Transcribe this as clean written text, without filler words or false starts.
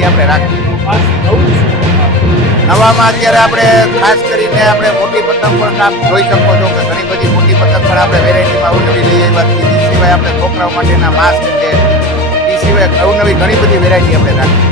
Variety આપણે રાખી. નવામાં અત્યારે આપણે ખાસ કરીને આપણે મોટી પતંગ પણ આપ જોઈ શકો છો કે ઘણી બધી મોટી પતંગ પણ આપણે વેરાયટીમાં અવનવી લઈ આવ્યા છીએ. એ સિવાય આપણે છોકરાઓ માટેના માસ્ક છે, એ સિવાય અવનવી ઘણી બધી વેરાયટી આપણે રાખી.